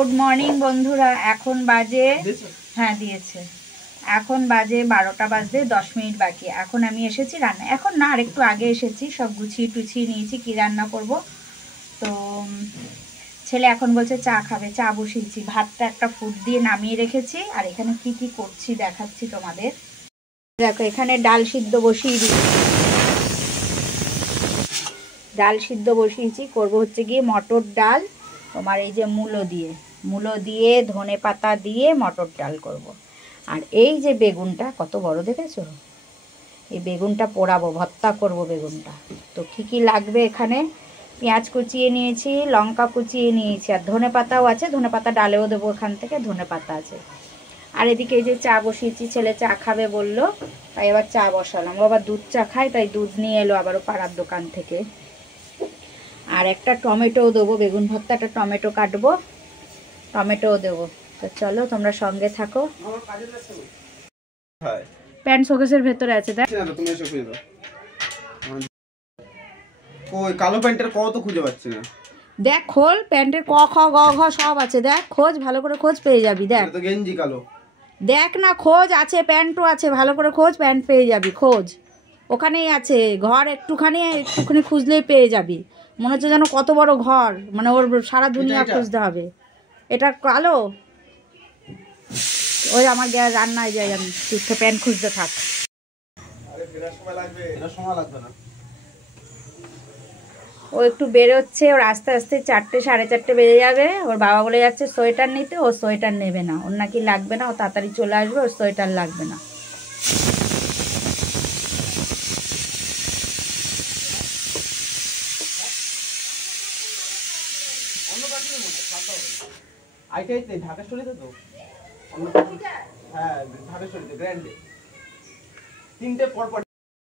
Good morning বন্ধুরা। এখন বাজে হ্যাঁ দিয়েছে, এখন বাজে 12টা বাজতে 10 মিনিট বাকি। এখন আমি এসেছি রান্না, এখন না আর একটু আগে এসেছি, সব গুছিয়ে টুছিয়ে নিয়েছি কি রান্না করব। তো ছেলে এখন বলছে চা খাবে, চা বসিয়েছি, ভাতটা একটা ফুট দিয়ে নামিয়ে রেখেছি। আর এখানে কি কি করছি দেখাচ্ছি তোমাদের। দেখো এখানে ডাল সিদ্ধ বসিয়ে দিচ্ছি, ডাল সিদ্ধ বসিয়েছি, করবো হচ্ছে গিয়ে মটর ডাল, তোমার এই যে মূলো দিয়ে ধনে পাতা দিয়ে মটর ডাল করব। আর এই যে বেগুনটা কত বড় দেখেছো, এই বেগুনটা পোড়াবো, ভর্তা করব বেগুনটা। তো কি কি লাগবে, এখানে পেঁয়াজ কুচিয়ে নিয়েছি, লঙ্কা কুচিয়ে নিয়েছি, আর ধনে পাতাও আছে, ধনে পাতা ডালেও দেবো, এখান থেকে ধনে পাতা আছে। আর এদিকে এই যে চা বসিয়েছি, ছেলে চা খাবে বললো, তাই এবার চা বসালাম। ও আবার দুধ চা খায়, তাই দুধ নিয়ে এলো আবারও পাড়ার দোকান থেকে। আর একটা টমেটোও দেবো, বেগুন ভর্তাটা টমেটো কাটবো, টমেটোও দেবো। তো চলো তোমরা সঙ্গে থাকো। প্যান্ট শোকেসের ভেতরে আছে, দেখ ওই কালো প্যান্টের ক তো খুঁজে পাচ্ছি না। দেখ খোল, প্যান্টের ক খ গ ঘ সব আছে, দেখ খোঁজ, ভালো করে খোঁজ, পেয়ে যাবি। দেখ তো গেঞ্জি কালো, দেখ না খোঁজ আছে, প্যান্টও আছে, ভালো করে খোঁজ, প্যান্ট পেয়ে যাবি, খোঁজ ওখানেই আছে। ঘর একটুখানি খুঁজলেই পেয়ে যাবি। মনে হচ্ছে যেন কত বড় ঘর, মানে ওর সারা দুনিয়া খুঁজতে হবে। এটা কালো, ওই আমার রান্নায় যাই আমি, তুই প্যান্ট খুঁজতে থাক। ও একটু বেরোচ্ছে, ওর আস্তে আস্তে 4টে সাড়ে 4টে বেজে যাবে। ওর বাবা বলে যাচ্ছে সোয়েটার নিতে, ও সোয়েটার নেবে না, ওর নাকি লাগবে না, ও তাড়াতাড়ি চলে আসবে, ওর সোয়েটার লাগবে না।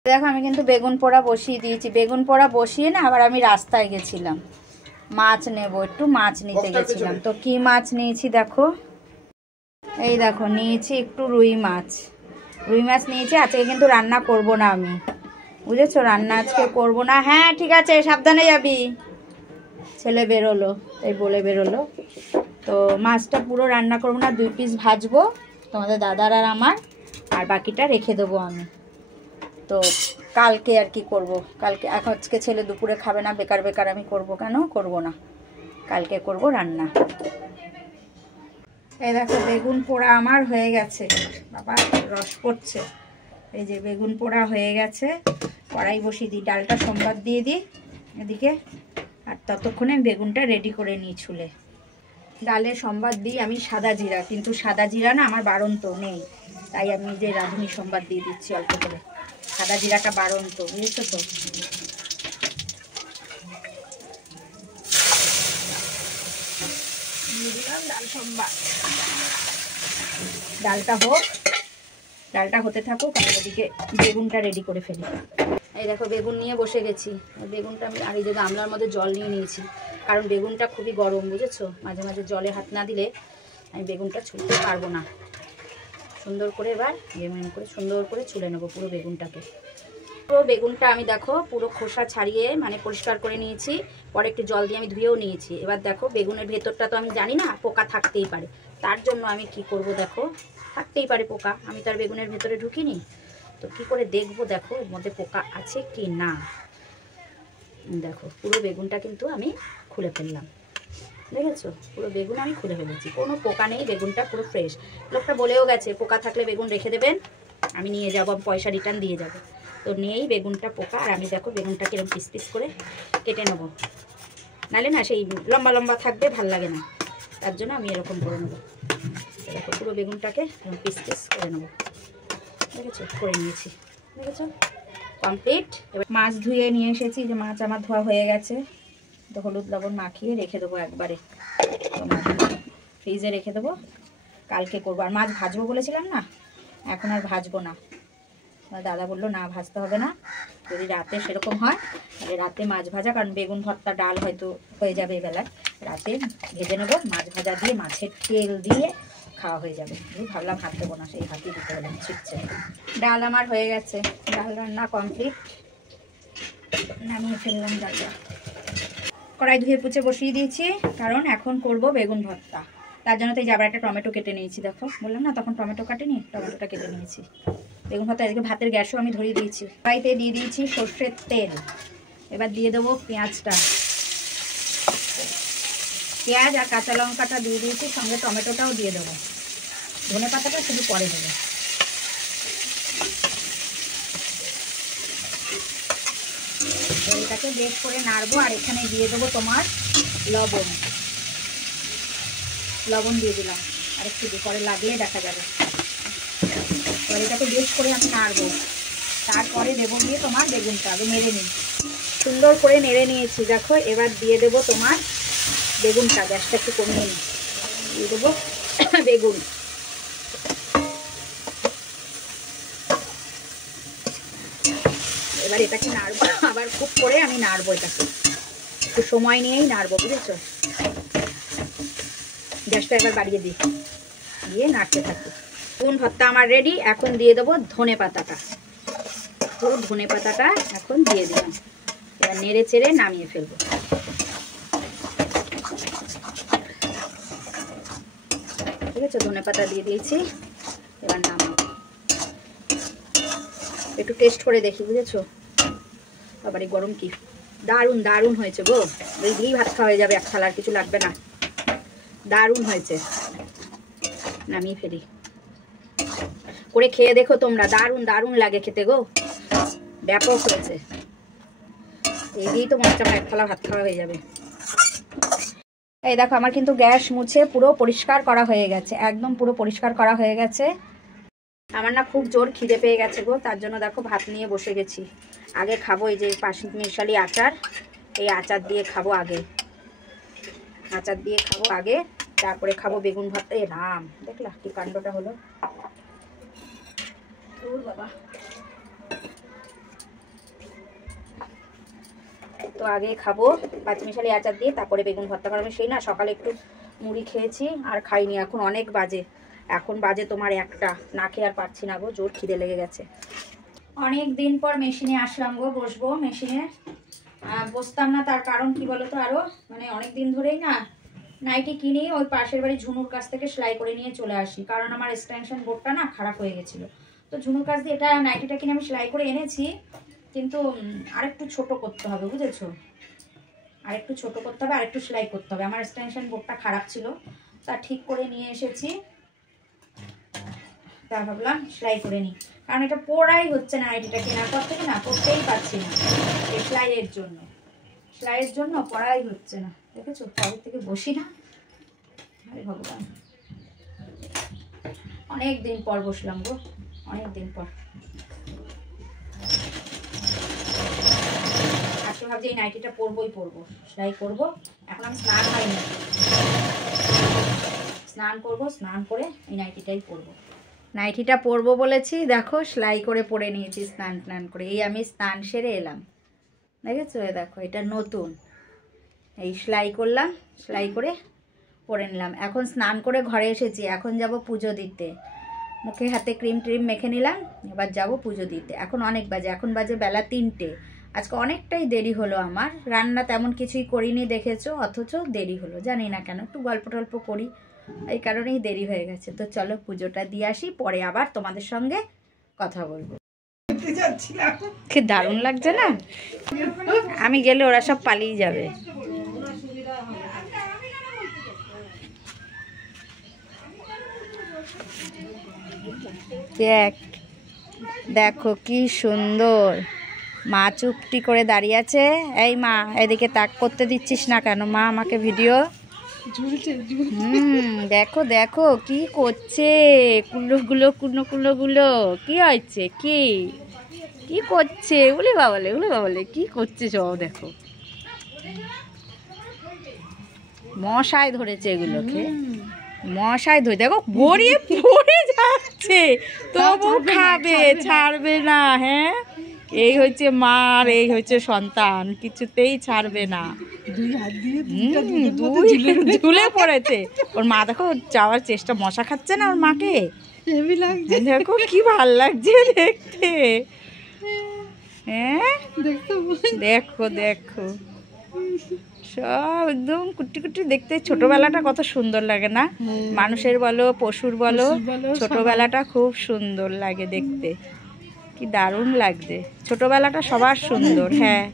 দেখো আমি কিন্তু বেগুন পোড়া বসিয়ে দিয়েছি, বেগুন পোড়া বসিয়ে না আবার আমি রাস্তায় গেছিলাম, মাছ নেব, একটু মাছ নিতে গেছিলাম। তো কি মাছ নিয়েছি দেখো, এই দেখো নিয়েছি একটু রুই মাছ নিয়েছি। আজকে কিন্তু রান্না করব না আমি, বুঝেছো, রান্না আজকে করব না। হ্যাঁ ঠিক আছে, সাবধানে যাবি। ছেলে বেরোলো, তাই বলে বেরোলো। তো মাছটা পুরো রান্না করবো না, 2 পিস ভাজবো তোমাদের দাদার আর আমার, আর বাকিটা রেখে দেবো আমি। তো কালকে আর কি করব, কালকে আজকে ছেলে দুপুরে খাবে না, বেকার বেকার আমি করব কেন, করব না, কালকে করব রান্না। এই দেখো বেগুন পোড়া আমার হয়ে গেছে, বাবা রস পড়ছে। এই যে বেগুন পোড়া হয়ে গেছে, কড়াই বসিয়ে দিই, ডালটা সম্বাদ দিয়ে দিই এদিকে, আর ততক্ষণে বেগুনটা রেডি করে নিই ছুলে। ডালে সম্বাদ দিই আমি সাদা জিরা, কিন্তু সাদা জিরা না আমার বাড়ন্ত নেই, তাই আমি যে রাঁধুনি সম্বাদ দিয়ে দিচ্ছি অল্প করে, সাদা জিরাটা বাড়ন্ত, বুঝেছো তো। ডাল সম্বাদ, ডালটা হোক, ডালটা হতে থাকুক, আমি ওদিকে বেগুনটা রেডি করে ফেলি। এই দেখো বেগুন নিয়ে বসে গেছি, বেগুনটা আমি আর এই যে গামলার মধ্যে জল নিয়ে নিয়েছি, কারণ বেগুনটা খুবই গরম, বুঝেছো, মাঝে মাঝে জলে হাত না দিলে আমি বেগুনটা ছুলতে পারবো না। সুন্দর করে এবার এমন করে সুন্দর করে ছুলে নেবো পুরো বেগুনটাকে। পুরো বেগুনটা আমি দেখো পুরো খোসা ছাড়িয়ে মানে পরিষ্কার করে নিয়েছি, পরে একটু জল দিয়ে আমি ধুয়েও নিয়েছি। এবার দেখো বেগুনের ভেতরটা তো আমি জানি না, পোকা থাকতেই পারে, তার জন্য আমি কি করব, দেখো থাকতেই পারে পোকা, আমি তার বেগুনের ভেতরে ঢুকিনি, তো কি করে দেখবো দেখো এর মধ্যে পোকা আছে কি না। দেখো পুরো বেগুনটা কিন্তু আমি খুলে ফেললাম, দেখেছো, পুরো বেগুন আমি খুলে ফেলেছি, কোনো পোকা নেই, বেগুনটা পুরো ফ্রেশ। লোকটা বলেও গেছে পোকা থাকলে বেগুন রেখে দেবেন, আমি নিয়ে যাবো, আমি পয়সা রিটার্ন দিয়ে যাবো। তো নিয়েই বেগুনটা পোকা, আর আমি দেখো বেগুনটাকে এরকম পিস পিস করে কেটে নেবো, নাহলে না সেই লম্বা লম্বা থাকবে, ভাল লাগে না, তার জন্য আমি এরকম করে নেবো। দেখো পুরো বেগুনটাকে এরকম পিস পিস করে নেবো, দেখেছো, করে নিয়েছি, দেখেছো কমপ্লিট। এবার মাছ ধুয়ে নিয়ে এসেছি, যে মাছ আমার ধোয়া হয়ে গেছে, তো হলুদ লবণ মাখিয়ে রেখে দেবো একবারে, ফ্রিজে রেখে দেবো, কালকে করবো। আর মাছ ভাজবো বলেছিলাম না, এখন আর ভাজবো না, দাদা বললো না ভাজতে হবে না, যদি রাতে সেরকম হয় তাহলে রাতে মাছ ভাজা, কারণ বেগুন ভর্তা ডাল হয়তো হয়ে যাবে এবেলায়, রাতে ভেজে নেবো, মাছ ভাজা দিয়ে মাছের তেল দিয়ে খাওয়া হয়ে যাবে। ভাবলাম হাত দেবো না, সেই হাতই দিতে হলাম, ছিটছে। ডাল আমার হয়ে গেছে, ডাল রান্না কমপ্লিট, নামিয়ে ফেললাম ডালটা। কড়াই ধুয়ে পুছে বসিয়ে দিয়েছি, কারণ এখন করব বেগুন ভর্তা। তার জন্য তো এই যে আবার একটা টমেটো কেটে নিয়েছি, দেখো বললাম না তখন টমেটো কাটিনি, টমেটোটা কেটে নিয়েছি। বেগুন ভাত, এদিকে ভাতের গ্যাসও আমি ধরিয়ে দিয়েছি। কড়াইতে দিয়ে দিয়েছি সর্ষের তেল, এবার দিয়ে দেবো পেঁয়াজটা। পেঁয়াজ আর কাঁচা লঙ্কাটা দিয়ে দিয়েছি, সঙ্গে টমেটোটাও দিয়ে দেবো। ধনে পাতাটা শুধু পরে দেবো। এটাকে বেশ করে নাড়বো। আর এখানে দিয়ে দেবো তোমার লবণ। লবণ দিয়ে দিলাম, আর একটু পরে লাগলে দেখা যাবে। এবার এটাকে বেশ করে আমি নাড়বো। তারপরে দেবো গিয়ে তোমার বেগুনটা, আগে নেড়ে নিই। সুন্দর করে নেড়ে নিয়েছি দেখো। এবার দিয়ে দেবো তোমার বেগুনটা, গ্যাসটা একটু কমিয়ে নিই। দিয়ে দেবো বেগুন। এবার এটাকে নাড়বো, আবার খুব করে আমি নাড়বো। এটাকে একটু সময় নিয়েই নাড়বো, বুঝেছো? গ্যাসটা এবার বাড়িয়ে দিই, দিয়ে নাড়তে থাকি। বেগুন ভর্তা আমার রেডি। এখন দিয়ে দেবো ধনে পাতাটা। পুরো ধনে পাতাটা এখন দিয়ে দিলাম। এবার নেড়ে চেড়ে নামিয়ে ফেলবো। ঠিক আছে, ধনে পাতা দিয়ে দিয়েছি, এবার নামাবো। একটু টেস্ট করে দেখি, বুঝেছো? আবার এই গরম কি দারুণ দারুণ হয়েছে গো। এই দিয়েই ভাত খাওয়া হয়ে যাবে, এক থালার কিছু লাগবে না। দারুণ হয়েছে। নামিয়ে ফেলি। করে খেয়ে দেখো তোমরা, দারুণ দারুণ লাগে খেতে গো, ব্যাপক হয়েছে। এই দিয়েই তো মনে হচ্ছে আমার এক থালা ভাত খাওয়া হয়ে যাবে। এই দেখো আমার কিন্তু গ্যাস মুছে পুরো পরিষ্কার করা হয়ে গেছে, একদম পুরো পরিষ্কার করা হয়ে গেছে। আমার না খুব জোর খিদে পেয়ে গেছে গো, তার জন্য দেখো ভাত নিয়ে বসে গেছি। আগে খাবো এই যে পাঁচমিশালি আচার, এই আচার দিয়ে খাবো আগে। আচার দিয়ে খাবো আগে, তারপরে খাবো বেগুন ভাত। এ রাম, দেখলা কি কাণ্ডটা হলো। বাবা, তো আগে খাবো পাঁচমিশালি আচার দিয়ে, তারপরে বেগুন ভর্তা। কারণ আমি সেই না সকালে একটু মুড়ি খেয়েছি আর খাইনি। এখন অনেক বাজে, এখন বাজে তোমার 1টা। না খেয়ে আর পারছি না গো, জোর খিদে লেগে গেছে। অনেক দিন পর মেশিনে আসলাম গো, বসবো মেশিনে। বসতাম না, তার কারণ কি বলতো, আরো মানে অনেক দিন ধরেই না নাইটি কিনি ওই পাশের বাড়ি ঝুনুর কাছ থেকে সেলাই করে নিয়ে চলে আসি। কারণ আমার এক্সটেনশন বোর্ডটা না খারাপ হয়ে গেছিলো, তো ঝুনুর কাছ দিয়ে এটা নাইটিটা কিনে আমি সেলাই করে এনেছি। কিন্তু আরেকটু ছোট করতে হবে, বুঝেছো? আরেকটু ছোট করতে হবে, আরেকটু সেলাই করতে হবে। আমার এক্সটেনশন বোর্ডটা খারাপ ছিল, তা ঠিক করে নিয়ে এসেছি। তা ভাবলাম সেলাই করে নিই, কারণ এটা পড়াই হচ্ছে না। নাইটিটা কেনার পর থেকে না পড়তেই পারছি না, সেলাইয়ের জন্য। সেলাইয়ের জন্য পড়াই হচ্ছে না, দেখেছো? পরের থেকে বসি না। আরে ভগবান, অনেক দিন পর বসলাম গো, অনেক দিন পর। আজকে ভাবছি এই নাইটিটা পরবোই পরবো, সেলাই করবো। এখন আমি স্নান হয়নি, স্নান করবো, স্নান করে এই নাইটিটাই পরবো। নাইটিটা পরবো বলেছি, দেখো সেলাই করে পরে নিয়েছি স্নান টান করে। এই আমি স্নান সেরে এলাম, দেখেছো? দেখো এটা নতুন, এই সেলাই করলাম, সেলাই করে পরে নিলাম। এখন স্নান করে ঘরে এসেছি, এখন যাব পুজো দিতে। মুখে হাতে ক্রিম ট্রিম মেখে নিলাম, এবার যাব পুজো দিতে। এখন অনেক বাজে, এখন বাজে বেলা 3টে। আজকে অনেকটাই দেরি হলো আমার। রান্না তেমন কিছুই করিনি দেখেছো, অথচ দেরি হলো জানি না কেন। একটু গল্প টল্প করি, এই কারণেই দেরি হয়ে গেছে। তো চলো পুজোটা দিয়ে আসি, পরে আবার তোমাদের সঙ্গে কথা বলবো। কি দারুণ লাগছে না? আমি গেলে ওরা সব পালিয়ে যাবে। দেখ, দেখো কি সুন্দর মা চুপটি করে দাঁড়িয়ে আছে। এই মা, এদিকে তাক করতে দিচ্ছিস না কেন? মা আমাকে ভিডিও। দেখো দেখো কি করছে, কুলোগুলো কুলোগুলো কি হয়েছে, কি কি করছে? উলে বাবালে, উলে বাবালে, কি করছে সব দেখো। মশাই ধরেছে এগুলোকে, মশাই ধরে দেখো গড়িয়ে পড়ে যাচ্ছে, তবু খাবে, ছাড়বে না। হ্যাঁ, এই হচ্ছে মার, এই হচ্ছে সন্তান, কিছুতেই ছাড়বে না। ঝুলে পড়েছে ওর মা, দেখো যাওয়ার চেষ্টা। মশা খাচ্ছে না ওর মাকে, দেখো কি ভাল লাগছে দেখতে। হ্যাঁ দেখো দেখো, সব একদম কুটি কুটি দেখতে ছোটবেলাটা কত সুন্দর লাগে না? মানুষের বলো পশুর বলো ছোটবেলাটা খুব সুন্দর লাগে দেখতে, কি দারুণ লাগছে ছোটবেলাটা সবার সুন্দর। হ্যাঁ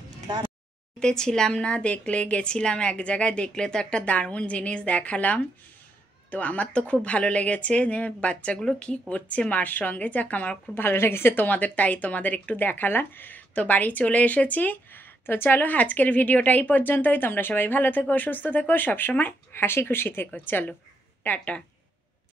ছিলাম না, দেখলে গেছিলাম এক জায়গায়, দেখলে তো একটা দারুণ জিনিস দেখালাম। তো আমার তো খুব ভালো লেগেছে যে বাচ্চাগুলো কি করছে মার সঙ্গে, যাক আমার খুব ভালো লেগেছে তোমাদের, তাই তোমাদের একটু দেখালাম। তো বাড়ি চলে এসেছি। তো চলো আজকের ভিডিওটা এই পর্যন্তই। তোমরা সবাই ভালো থেকো, সুস্থ থেকো, সবসময় হাসি খুশি থেকো। চলো টাটা।